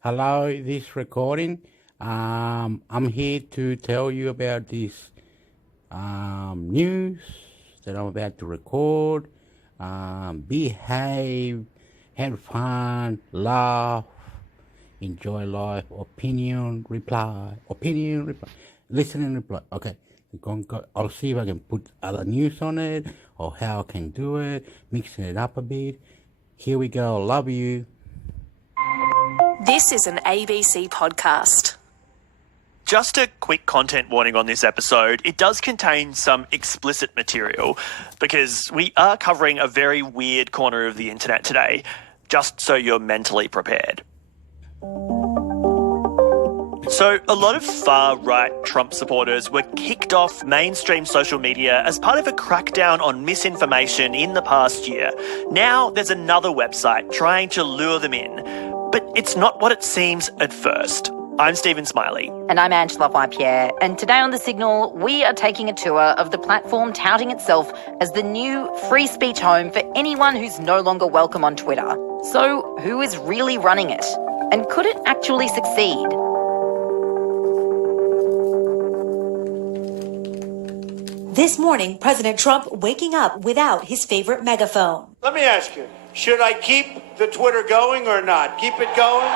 Hello, this recording. I'm here to tell you about this news that I'm about to record. Behave, have fun, laugh, enjoy life, opinion, reply, listen and reply. Okay, I'll see if I can put other news on it or how I can do it, mixing it up a bit. Here we go. Love you. This is an ABC podcast. Just a quick content warning on this episode. It does contain some explicit material because we are covering a very weird corner of the internet today, just so you're mentally prepared. So, a lot of far-right Trump supporters were kicked off mainstream social media as part of a crackdown on misinformation in the past year. Now there's another website trying to lure them in, but it's not what it seems at first. I'm Stephen Smiley. And I'm Angela White-Pierre. And today on The Signal, we are taking a tour of the platform touting itself as the new free speech home for anyone who's no longer welcome on Twitter. So, who is really running it? And could it actually succeed? This morning, President Trump waking up without his favorite megaphone. Let me ask you, should I keep the Twitter going or not? Keep it going?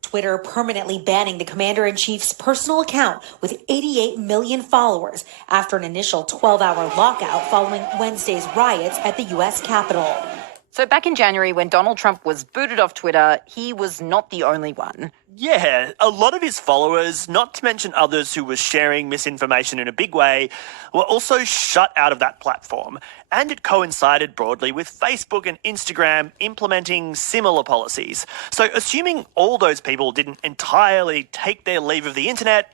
Twitter permanently banning the commander-in-chief's personal account with 88 million followers after an initial 12-hour lockout following Wednesday's riots at the U.S. Capitol. So back in January, when Donald Trump was booted off Twitter, he was not the only one. Yeah, a lot of his followers, not to mention others who were sharing misinformation in a big way, were also shut out of that platform. And it coincided broadly with Facebook and Instagram implementing similar policies. So assuming all those people didn't entirely take their leave of the internet,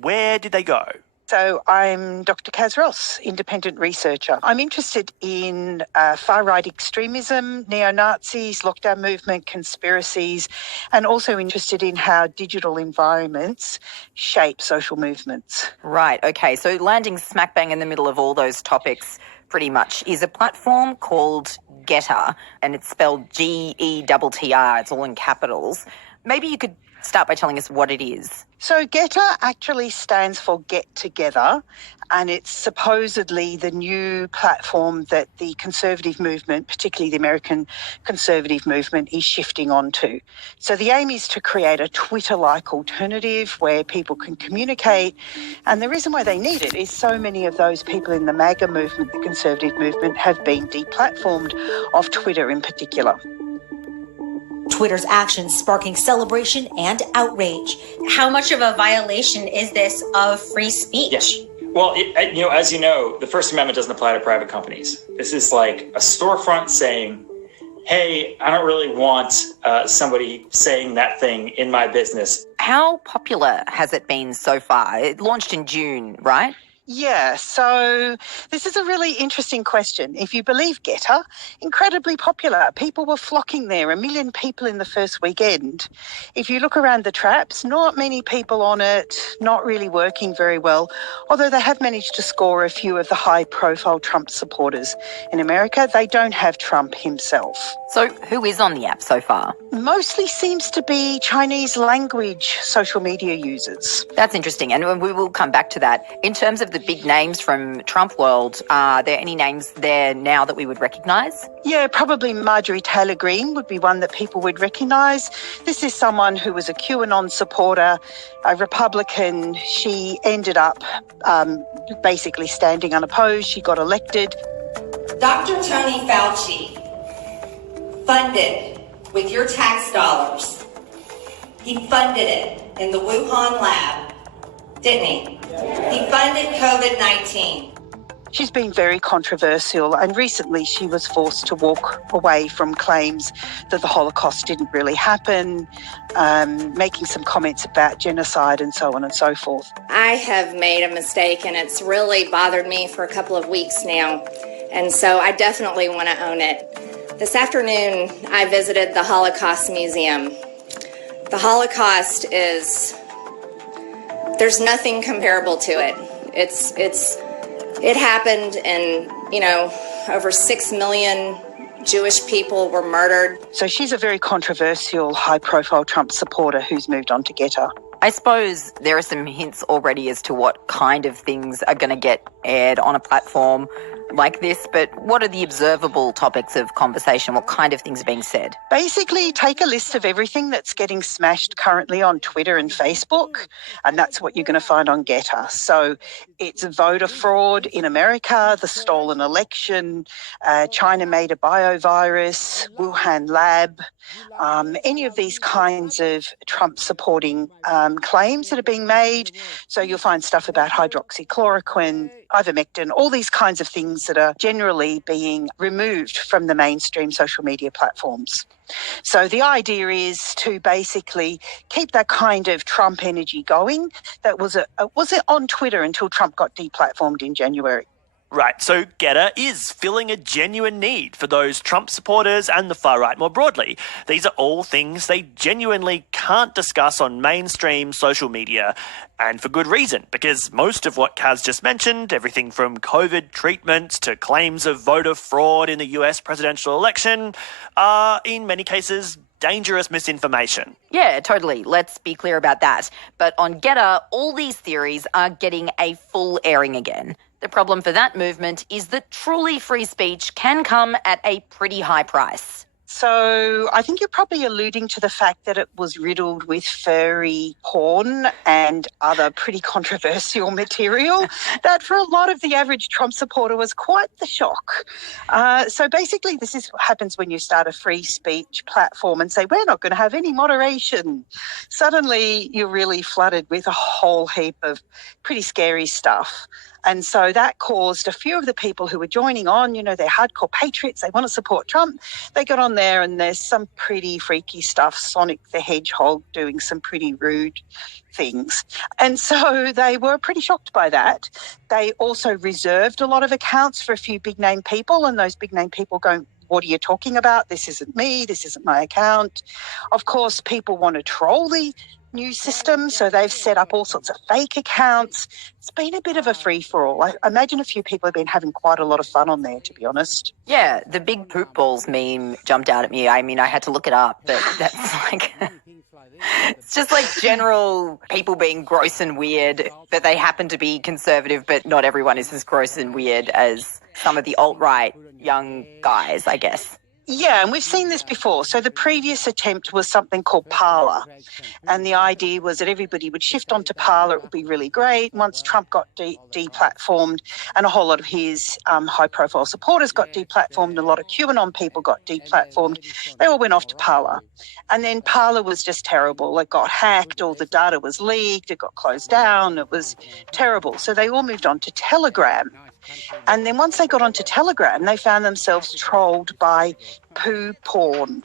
where did they go? So I'm Dr. Kaz Ross, independent researcher. I'm interested in far-right extremism, neo-Nazis, lockdown movement, conspiracies, and also interested in how digital environments shape social movements. Right, okay, so landing smack bang in the middle of all those topics pretty much is a platform called Gettr, and it's spelled Gettr, it's all in capitals. Maybe you could start by telling us what it is. So Gettr actually stands for Get Together, and it's supposedly the new platform that the conservative movement, particularly the American conservative movement, is shifting onto. So the aim is to create a Twitter-like alternative where people can communicate, and the reason why they need it is so many of those people in the MAGA movement, the conservative movement, have been deplatformed of Twitter in particular. Twitter's actions sparking celebration and outrage. How much of a violation is this of free speech? Yes. Well, as you know, the First Amendment doesn't apply to private companies. This is like a storefront saying, hey, I don't really want somebody saying that thing in my business. How popular has it been so far? It launched in June, right? Yeah, so this is a really interesting question. If you believe Gettr, incredibly popular. People were flocking there, 1 million people in the first weekend. If you look around the traps, not many people on it, not really working very well, although they have managed to score a few of the high-profile Trump supporters. In America, they don't have Trump himself. So who is on the app so far? Mostly seems to be Chinese language social media users. That's interesting, and we will come back to that. In terms of the big names from Trump world, are there any names there now that we would recognise? Yeah, probably Marjorie Taylor Greene would be one that people would recognise. This is someone who was a QAnon supporter, a Republican. She ended up basically standing unopposed. She got elected. Dr. Tony Fauci funded with your tax dollars. He funded it in the Wuhan lab, didn't he? He funded COVID-19. She's been very controversial, and recently she was forced to walk away from claims that the Holocaust didn't really happen, making some comments about genocide and so on and so forth. I have made a mistake, and it's really bothered me for a couple of weeks now, and so I definitely want to own it. This afternoon, I visited the Holocaust Museum. The Holocaust there's nothing comparable to it. It happened, and over 6 million Jewish people were murdered. So she's a very controversial, high-profile Trump supporter who's moved on to GETTR. I suppose there are some hints already as to what kind of things are going to get aired on a platform like this, but what are the observable topics of conversation? What kind of things are being said? Basically, take a list of everything that's getting smashed currently on Twitter and Facebook, and that's what you're going to find on GETTR. So it's voter fraud in America, the stolen election, China made a biovirus, Wuhan lab, any of these kinds of Trump-supporting claims that are being made. So you'll find stuff about hydroxychloroquine, ivermectin, all these kinds of things that are generally being removed from the mainstream social media platforms. So the idea is to basically keep that kind of Trump energy going that was on Twitter until Trump got deplatformed in January. Right, so GETTR is filling a genuine need for those Trump supporters and the far right more broadly. These are all things they genuinely can't discuss on mainstream social media, and for good reason, because most of what Kaz just mentioned, everything from COVID treatments to claims of voter fraud in the US presidential election, are in many cases dangerous misinformation. Yeah, totally. Let's be clear about that. But on GETTR, all these theories are getting a full airing again. The problem for that movement is that truly free speech can come at a pretty high price. So I think you're probably alluding to the fact that it was riddled with furry porn and other pretty controversial material that for a lot of the average Trump supporter was quite the shock. So basically this is what happens when you start a free speech platform and say, we're not going to have any moderation. Suddenly you're really flooded with a whole heap of pretty scary stuff. And so that caused a few of the people who were joining on, you know, they're hardcore patriots, they want to support Trump. They got on there and there's some pretty freaky stuff, Sonic the Hedgehog doing some pretty rude things. And so they were pretty shocked by that. They also reserved a lot of accounts for a few big name people, and those big name people going, what are you talking about? This isn't me. This isn't my account. Of course, people want to troll the news system, so they've set up all sorts of fake accounts. It's been a bit of a free-for-all. I imagine a few people have been having quite a lot of fun on there, to be honest. Yeah, the big poop balls meme jumped out at me. I mean, I had to look it up, but that's like... It's just like general people being gross and weird, but they happen to be conservative, but not everyone is as gross and weird as some of the alt-right young guys, I guess. Yeah, and we've seen this before. So the previous attempt was something called Parler, and the idea was that everybody would shift onto Parler. It would be really great. Once Trump got deplatformed and a whole lot of his high-profile supporters got deplatformed, a lot of QAnon people got deplatformed, they all went off to Parler. And then Parler was just terrible. It got hacked, all the data was leaked, it got closed down, it was terrible. So they all moved on to Telegram. And then once they got onto Telegram, they found themselves trolled by poo porn.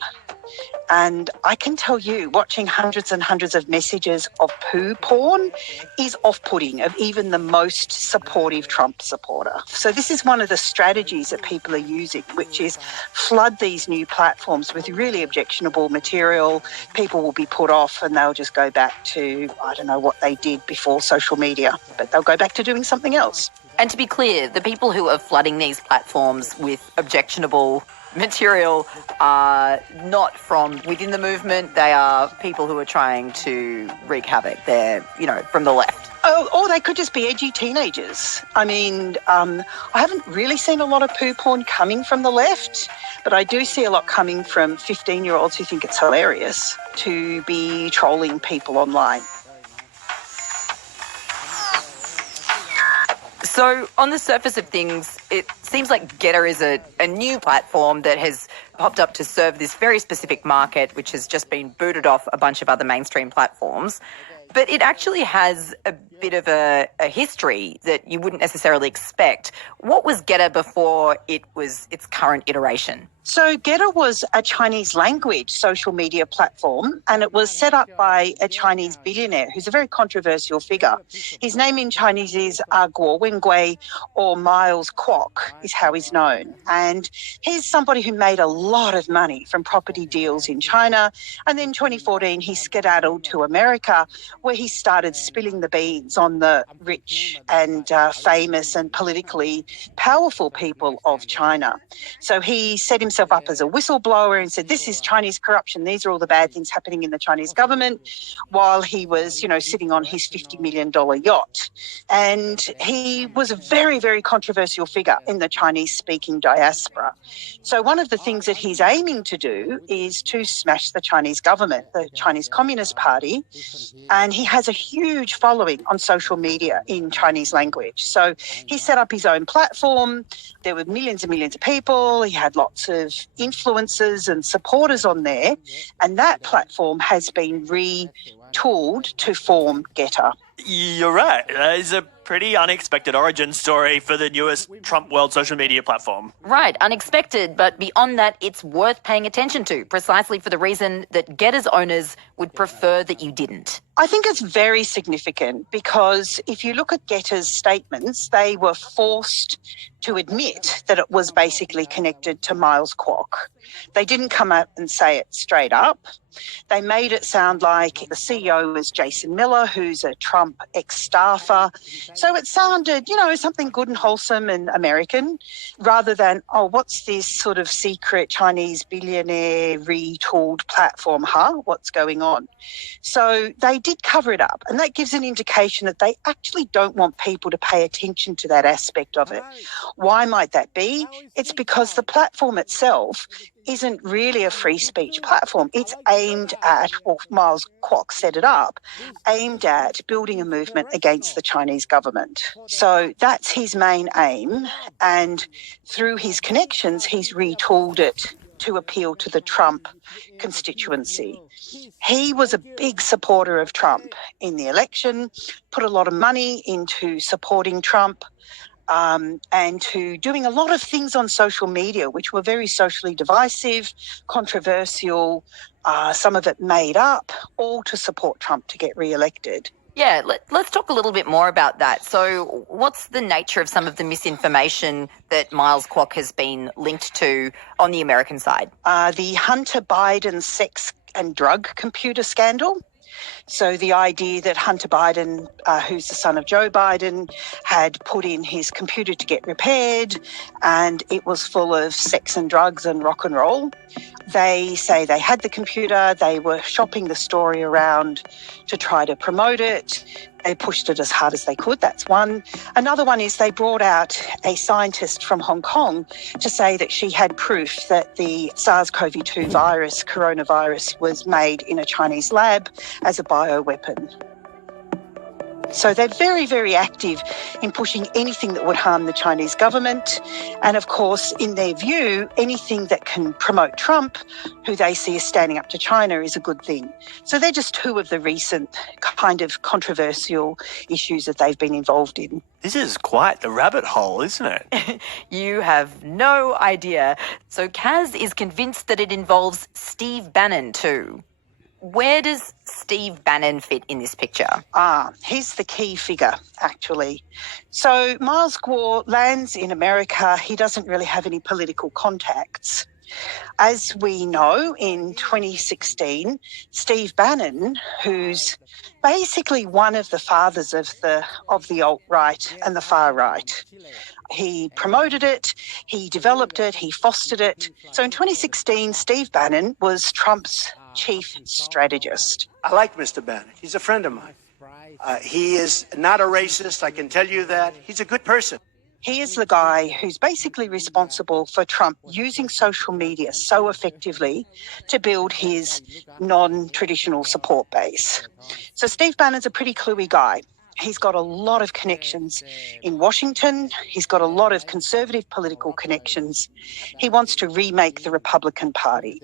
And I can tell you, watching hundreds and hundreds of messages of poo porn is off-putting of even the most supportive Trump supporter. So this is one of the strategies that people are using, which is flood these new platforms with really objectionable material. People will be put off and they'll just go back to, I don't know what they did before social media, but they'll go back to doing something else. And to be clear, the people who are flooding these platforms with objectionable material are not from within the movement. They are people who are trying to wreak havoc. They're, you know, from the left. Oh, or they could just be edgy teenagers. I mean, I haven't really seen a lot of poo porn coming from the left, but I do see a lot coming from 15-year-olds who think it's hilarious to be trolling people online. So on the surface of things, it seems like GETTR is a new platform that has popped up to serve this very specific market, which has just been booted off a bunch of other mainstream platforms. But it actually has a bit of a history that you wouldn't necessarily expect. What was GETTR before it was its current iteration? So GETTR was a Chinese language social media platform, and it was set up by a Chinese billionaire who's a very controversial figure. His name in Chinese is Guo Wengui, or Miles Kwok is how he's known. And he's somebody who made a lot of money from property deals in China. And then 2014, he skedaddled to America, where he started spilling the beans on the rich and famous and politically powerful people of China. So he set himself himself up as a whistleblower and said, this is Chinese corruption. These are all the bad things happening in the Chinese government, while he was, sitting on his $50 million yacht. And he was a very, very controversial figure in the Chinese-speaking diaspora. So one of the things that he's aiming to do is to smash the Chinese government, the Chinese Communist Party, and he has a huge following on social media in Chinese language. So he set up his own platform. There were millions and millions of people. He had lots of influencers and supporters on there, and that platform has been retooled to form Getter. You're right. It's a pretty unexpected origin story for the newest Trump world social media platform. Right, unexpected, but beyond that, it's worth paying attention to, precisely for the reason that Getter's owners would prefer that you didn't. I think it's very significant because if you look at Getter's statements, they were forced to admit that it was basically connected to Miles Kwok. They didn't come out and say it straight up. They made it sound like the CEO was Jason Miller, who's a Trump ex-staffer. So it sounded, something good and wholesome and American, rather than, what's this sort of secret Chinese billionaire retooled platform, What's going on? So they did cover it up, and that gives an indication that they actually don't want people to pay attention to that aspect of it. Why might that be? It's because the platform itself isn't really a free speech platform. It's aimed at, Miles Kwok set it up, aimed at building a movement against the Chinese government. So that's his main aim, and through his connections, he's retooled it to appeal to the Trump constituency. He was a big supporter of Trump in the election, put a lot of money into supporting Trump, and to doing a lot of things on social media, which were very socially divisive, controversial, some of it made up, all to support Trump to get re-elected. Yeah, let's talk a little bit more about that. So what's the nature of some of the misinformation that Miles Kwok has been linked to on the American side? The Hunter Biden sex and drug computer scandal. So the idea that Hunter Biden, who's the son of Joe Biden, had put in his computer to get repaired, and it was full of sex and drugs and rock and roll. They say they had the computer, they were shopping the story around to try to promote it. They pushed it as hard as they could. That's one. Another one is they brought out a scientist from Hong Kong to say that she had proof that the SARS-CoV-2 virus, coronavirus, was made in a Chinese lab as a bioweapon. So they're very, very active in pushing anything that would harm the Chinese government. And of course, in their view, anything that can promote Trump, who they see as standing up to China, is a good thing. So they're just two of the recent kind of controversial issues that they've been involved in. This is quite the rabbit hole, isn't it? You have no idea. So Kaz is convinced that it involves Steve Bannon too. Where does Steve Bannon fit in this picture? He's the key figure, actually. So Miles Kwok lands in America. He doesn't really have any political contacts. As we know, in 2016, Steve Bannon, who's basically one of the fathers of the alt-right and the far right, he promoted it, he developed it, he fostered it. So in 2016, Steve Bannon was Trump's chief strategist. I like Mr. Bannon. He's a friend of mine. He is not a racist, I can tell you that. He's a good person. He is the guy who's basically responsible for Trump using social media so effectively to build his non-traditional support base. So Steve Bannon's a pretty cluey guy. He's got a lot of connections in Washington. He's got a lot of conservative political connections. He wants to remake the Republican Party.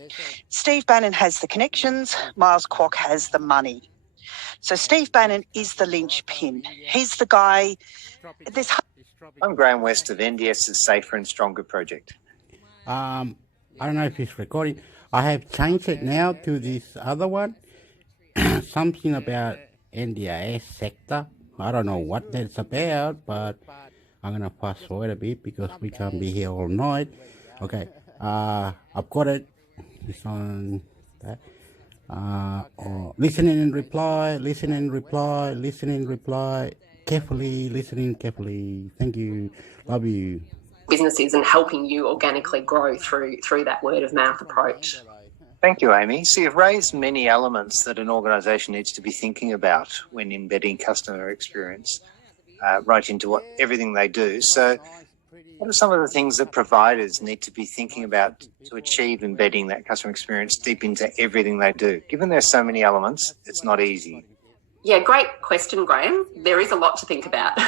Steve Bannon has the connections. Miles Kwok has the money. So Steve Bannon is the linchpin. He's the guy. I'm Graham West of NDS's Safer and Stronger project. I don't know if it's recording. I have changed it now to this other one. Something about NDIS sector. I don't know what that's about, but I'm going to fast forward a bit because we can't be here all night. Okay, I've got it. It's on that. Listening and reply. Carefully, listening carefully. Thank you. Love you. businesses and helping you organically grow through that word of mouth approach. Thank you, Amy. So you've raised many elements that an organisation needs to be thinking about when embedding customer experience right into everything they do. So what are some of the things that providers need to be thinking about to achieve embedding that customer experience deep into everything they do? Given there's so many elements, it's not easy. Yeah, great question, Graham. There is a lot to think about.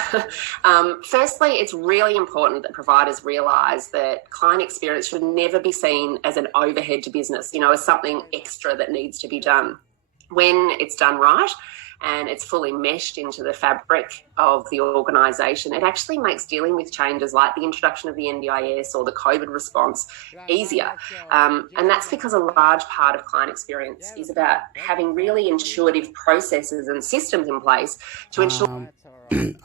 Firstly, it's really important that providers realise that client experience should never be seen as an overhead to business, as something extra that needs to be done. When it's done right and it's fully meshed into the fabric of the organisation, it actually makes dealing with changes like the introduction of the NDIS or the COVID response easier. And that's because a large part of client experience is about having really intuitive processes and systems in place to ensure...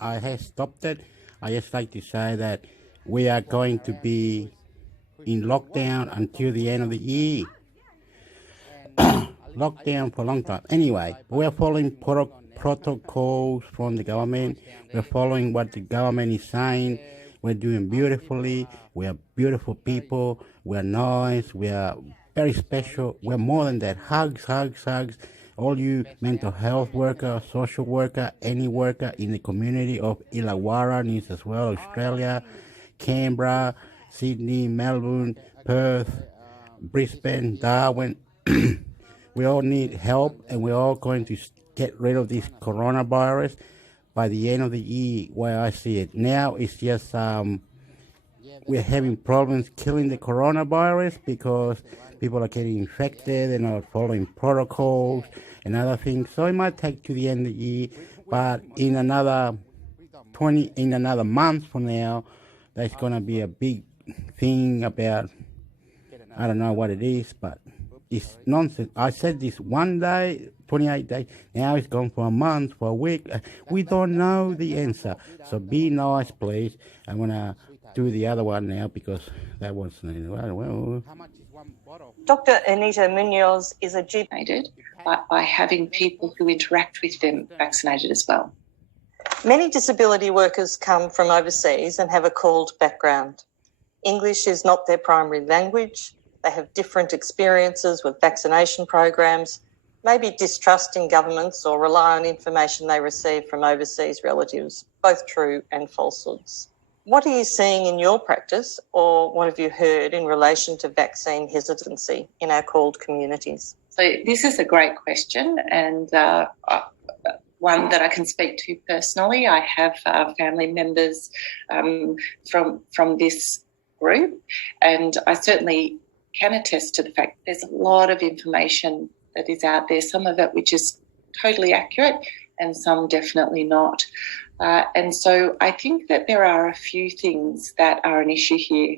I have stopped it. I just like to say that we are going to be in lockdown until the end of the year. Lockdown for a long time. Anyway, we're following protocols from the government. We're following what the government is saying. We're doing beautifully. We are beautiful people. We're nice. We are very special. We're more than that. Hugs, hugs, hugs. All you mental health worker, social worker, any worker in the community of Illawarra, New South Wales, Australia, Canberra, Sydney, Melbourne, Perth, Brisbane, Darwin. We all need help, and we're all going to get rid of this coronavirus by the end of the year, where I see it. Now it's just we're having problems killing the coronavirus because people are getting infected, they're not following protocols and other things. So it might take to the end of the year, but in another month from now, there's going to be a big thing about, I don't know what it is, but it's nonsense. I said this one day, 28 days. Now it's gone for a month, for a week. We don't know the answer. So be nice, please. I'm going to do the other one now because that was... Well. Dr. Anita Munoz is a GP by having people who interact with them vaccinated as well. Many disability workers come from overseas and have a called background. English is not their primary language. They have different experiences with vaccination programs, maybe distrust in governments or rely on information they receive from overseas relatives, both true and falsehoods. What are you seeing in your practice, or what have you heard in relation to vaccine hesitancy in our called communities? So this is a great question, and one that I can speak to personally. I have family members from this group, and I certainly can attest to the fact there's a lot of information that is out there, some of it which is totally accurate and some definitely not. And so I think that there are a few things that are an issue here.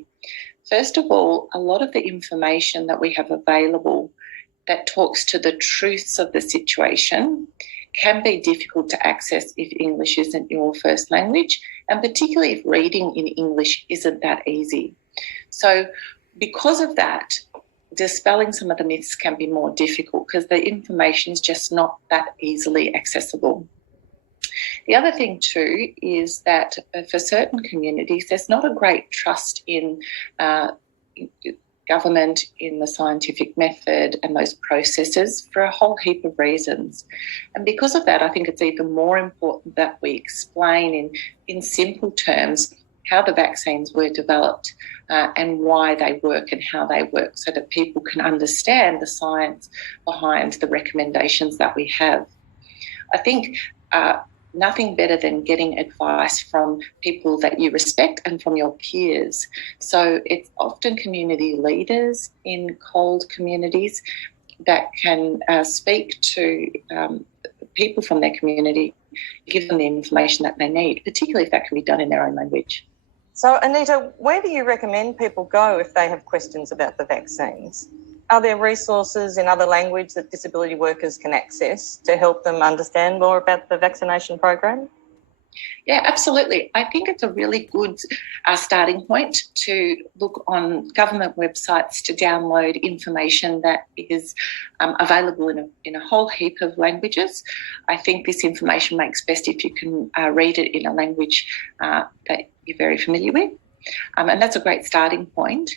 First of all, a lot of the information that we have available that talks to the truths of the situation can be difficult to access if English isn't your first language, and particularly if reading in English isn't that easy. So because of that, dispelling some of the myths can be more difficult because the information is just not that easily accessible. The other thing too is that for certain communities, there's not a great trust in government, in the scientific method and those processes for a whole heap of reasons. And because of that, I think it's even more important that we explain in simple terms how the vaccines were developed and why they work and how they work, so that people can understand the science behind the recommendations that we have. I think nothing better than getting advice from people that you respect and from your peers. So it's often community leaders in cold communities that can speak to people from their community, give them the information that they need, particularly if that can be done in their own language. So, Anita, where do you recommend people go if they have questions about the vaccines? Are there resources in other language that disability workers can access to help them understand more about the vaccination program? Yeah, absolutely. I think it's a really good starting point to look on government websites to download information that is available in a whole heap of languages. I think this information makes best if you can read it in a language that you're very familiar with. And that's a great starting point.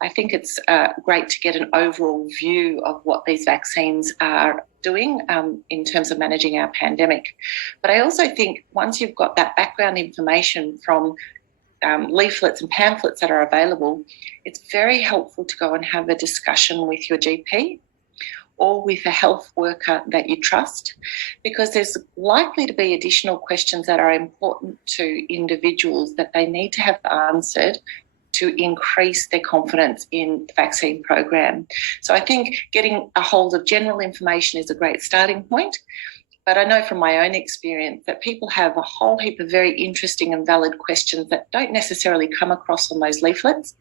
I think it's great to get an overall view of what these vaccines are doing in terms of managing our pandemic. But I also think once you've got that background information from leaflets and pamphlets that are available, it's very helpful to go and have a discussion with your GP or with a health worker that you trust, because there's likely to be additional questions that are important to individuals that they need to have answered to increase their confidence in the vaccine program. So I think getting a hold of general information is a great starting point. But I know from my own experience that people have a whole heap of very interesting and valid questions that don't necessarily come across on those leaflets,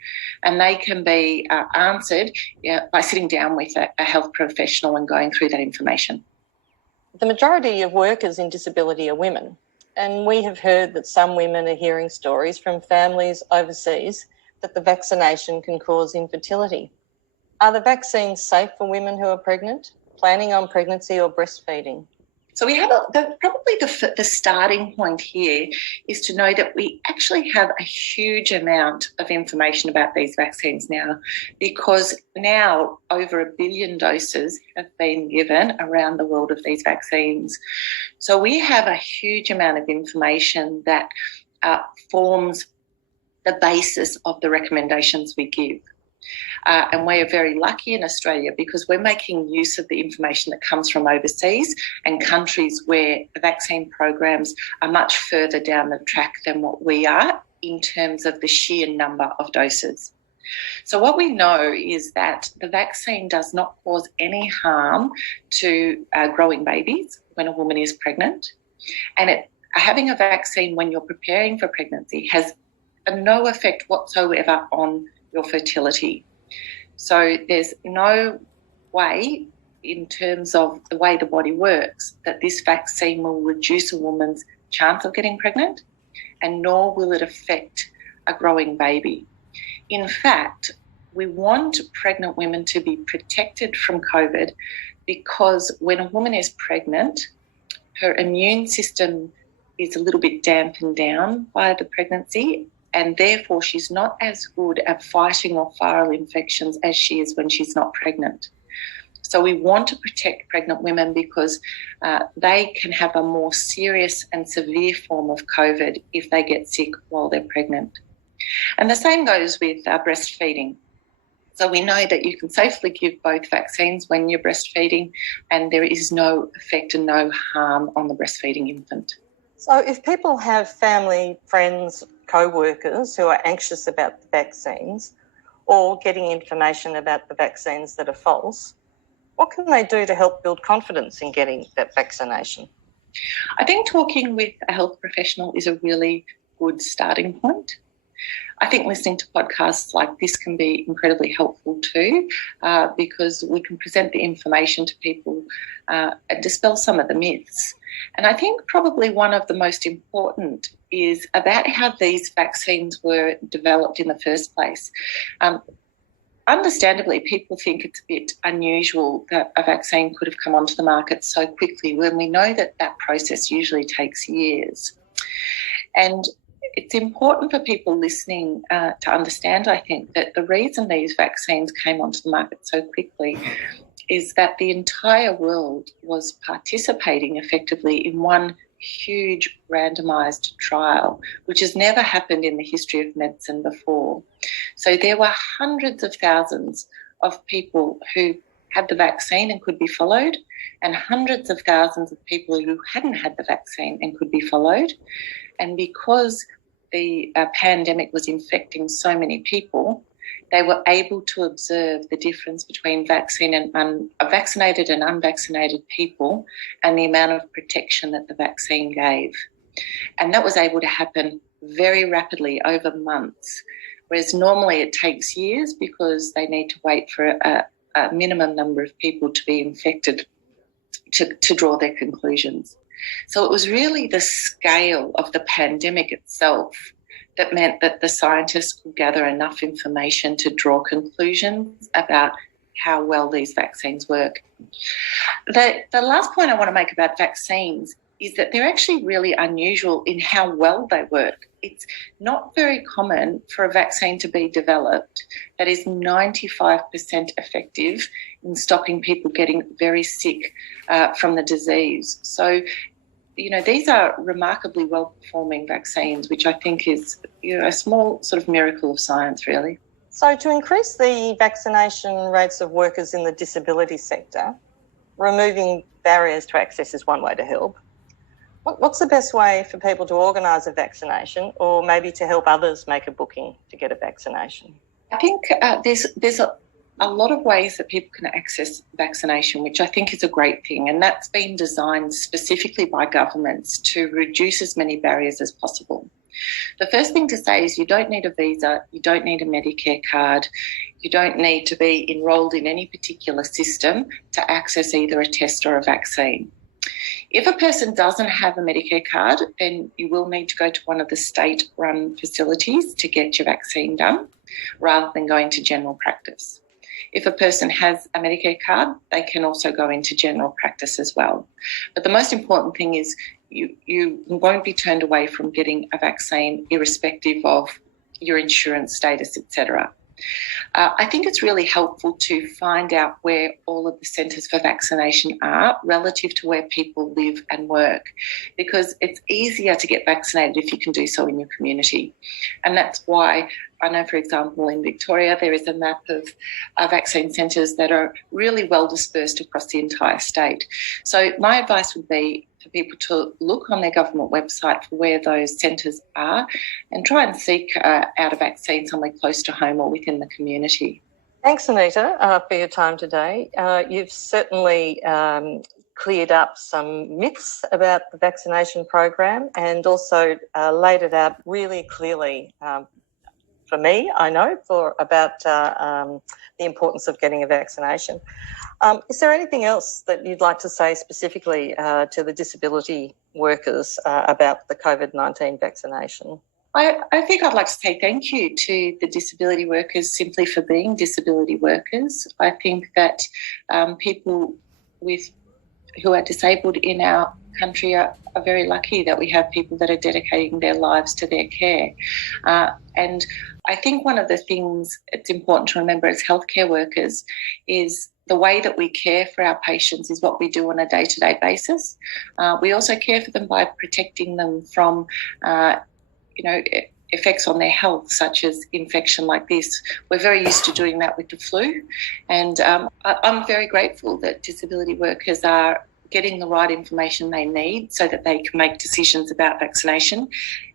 and they can be answered by sitting down with a health professional and going through that information. The majority of workers in disability are women, and we have heard that some women are hearing stories from families overseas that the vaccination can cause infertility. Are the vaccines safe for women who are pregnant, planning on pregnancy or breastfeeding? So we have probably the starting point here is to know that we actually have a huge amount of information about these vaccines now, because now over 1 billion doses have been given around the world of these vaccines. So we have a huge amount of information that forms the basis of the recommendations we give. And we are very lucky in Australia because we're making use of the information that comes from overseas and countries where the vaccine programs are much further down the track than what we are in terms of the sheer number of doses. So what we know is that the vaccine does not cause any harm to growing babies when a woman is pregnant. And having a vaccine when you're preparing for pregnancy has no effect whatsoever on your fertility. So there's no way in terms of the way the body works that this vaccine will reduce a woman's chance of getting pregnant, and nor will it affect a growing baby. In fact, we want pregnant women to be protected from COVID because when a woman is pregnant, her immune system is a little bit dampened down by the pregnancy, and therefore she's not as good at fighting off viral infections as she is when she's not pregnant. So we want to protect pregnant women because they can have a more serious and severe form of COVID if they get sick while they're pregnant. And the same goes with breastfeeding. So we know that you can safely give both vaccines when you're breastfeeding, and there is no effect and no harm on the breastfeeding infant. So if people have family, friends, co-workers who are anxious about the vaccines or getting information about the vaccines that are false, what can they do to help build confidence in getting that vaccination? I think talking with a health professional is a really good starting point. I think listening to podcasts like this can be incredibly helpful too, because we can present the information to people and dispel some of the myths. And I think probably one of the most important is about how these vaccines were developed in the first place. Understandably, people think it's a bit unusual that a vaccine could have come onto the market so quickly when we know that that process usually takes years. And it's important for people listening to understand, I think, that the reason these vaccines came onto the market so quickly is that the entire world was participating effectively in one huge randomised trial, which has never happened in the history of medicine before. So there were hundreds of thousands of people who had the vaccine and could be followed, and hundreds of thousands of people who hadn't had the vaccine and could be followed. And because the pandemic was infecting so many people, they were able to observe the difference between vaccinated and unvaccinated people and the amount of protection that the vaccine gave. And that was able to happen very rapidly over months, whereas normally it takes years because they need to wait for a minimum number of people to be infected to draw their conclusions. So it was really the scale of the pandemic itself that meant that the scientists could gather enough information to draw conclusions about how well these vaccines work. The last point I want to make about vaccines is that they're actually really unusual in how well they work. It's not very common for a vaccine to be developed that is 95% effective in stopping people getting very sick from the disease. So, these are remarkably well-performing vaccines, which I think is a small sort of miracle of science, really. So to increase the vaccination rates of workers in the disability sector, removing barriers to access is one way to help. What's the best way for people to organise a vaccination, or maybe to help others make a booking to get a vaccination? I think there's a lot of ways that people can access vaccination, which I think is a great thing, and that's been designed specifically by governments to reduce as many barriers as possible. The first thing to say is you don't need a visa, you don't need a Medicare card, you don't need to be enrolled in any particular system to access either a test or a vaccine. If a person doesn't have a Medicare card, then you will need to go to one of the state-run facilities to get your vaccine done, rather than going to general practice. If a person has a Medicare card, they can also go into general practice as well. But the most important thing is you won't be turned away from getting a vaccine irrespective of your insurance status, etc. I think it's really helpful to find out where all of the centres for vaccination are relative to where people live and work, because it's easier to get vaccinated if you can do so in your community. And that's why I know, for example, in Victoria, there is a map of vaccine centres that are really well dispersed across the entire state. So my advice would be for people to look on their government website for where those centres are and try and seek out a vaccine somewhere close to home or within the community. Thanks, Anita, for your time today. You've certainly cleared up some myths about the vaccination program and also laid it out really clearly for me, I know, about the importance of getting a vaccination. Is there anything else that you'd like to say specifically to the disability workers about the COVID-19 vaccination? I think I'd like to say thank you to the disability workers simply for being disability workers. I think that people who are disabled in our country are very lucky that we have people that are dedicating their lives to their care. And I think one of the things it's important to remember as healthcare workers is the way that we care for our patients is what we do on a day-to-day basis. We also care for them by protecting them from, effects on their health, such as infection like this. We're very used to doing that with the flu. And I'm very grateful that disability workers are getting the right information they need so that they can make decisions about vaccination,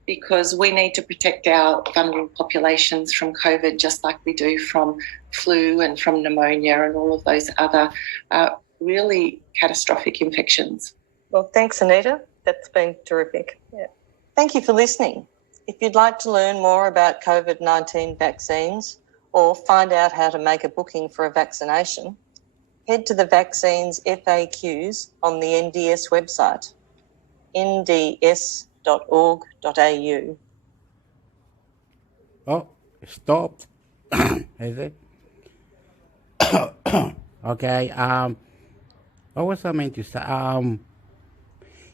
because we need to protect our vulnerable populations from COVID just like we do from flu and from pneumonia and all of those other really catastrophic infections. Well, thanks, Anita. That's been terrific. Yeah. Thank you for listening. If you'd like to learn more about COVID-19 vaccines or find out how to make a booking for a vaccination, head to the vaccines FAQs on the NDS website, nds.org.au. Oh, it stopped. Is it? Okay. What was I meant to say?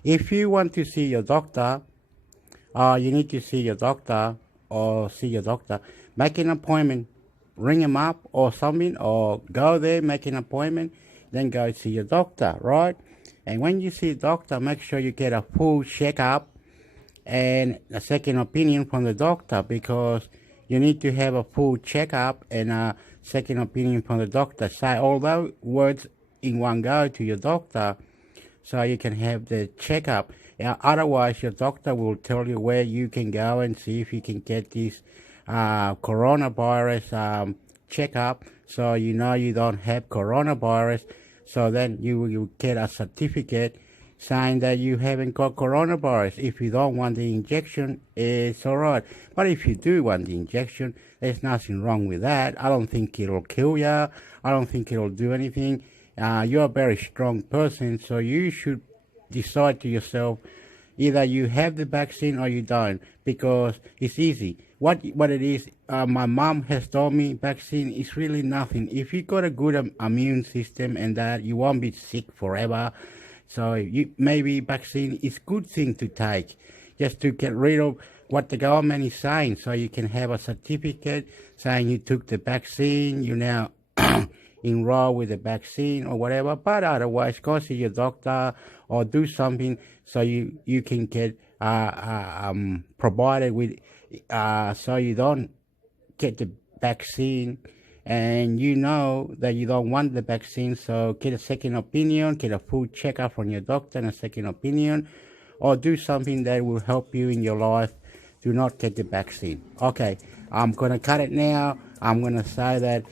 If you want to see your doctor, you need to see your doctor or see your doctor. Make an appointment. Ring him up or something, or go there, make an appointment, then go see your doctor, right? And when you see a doctor, make sure you get a full checkup and a second opinion from the doctor, because you need to have a full checkup and a second opinion from the doctor. Say all those words in one go to your doctor so you can have the checkup. Otherwise, your doctor will tell you where you can go and see if you can get this coronavirus checkup, so you know you don't have coronavirus. So then you will get a certificate saying that you haven't got coronavirus. If you don't want the injection, it's all right. But if you do want the injection, there's nothing wrong with that. I don't think it'll kill you. I don't think it'll do anything. You're a very strong person, so you should decide to yourself, either you have the vaccine or you don't, because it's easy. What it is, my mom has told me, vaccine is really nothing. If you got a good immune system and that, you won't be sick forever. So maybe vaccine is good thing to take, just to get rid of what the government is saying. So you can have a certificate saying you took the vaccine, you now enroll with the vaccine or whatever. But otherwise, go see your doctor or do something so you can get provided with, so you don't get the vaccine and you know that you don't want the vaccine. So get a second opinion, get a full checkup from your doctor and a second opinion, or do something that will help you in your life to not get the vaccine. Okay, I'm going to cut it now. I'm going to say that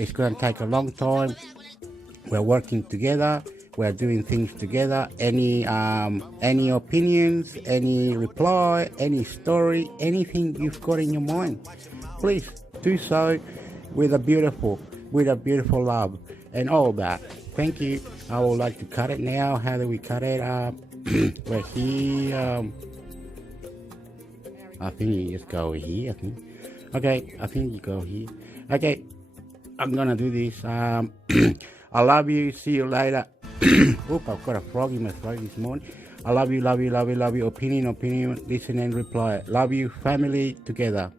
it's going to take a long time. We're working together. We're doing things together. Any opinions, any reply, any story, anything you've got in your mind, please do so with a beautiful love and all that. Thank you. I would like to cut it now. How do we cut it? We're here. I think you just go here. Okay, I think you go here. Okay, I'm gonna do this. I love you. See you later. Oop, I've got a frog in my throat this morning. I love you, love you, love you, love you. Opinion, listen and reply. Love you, family together.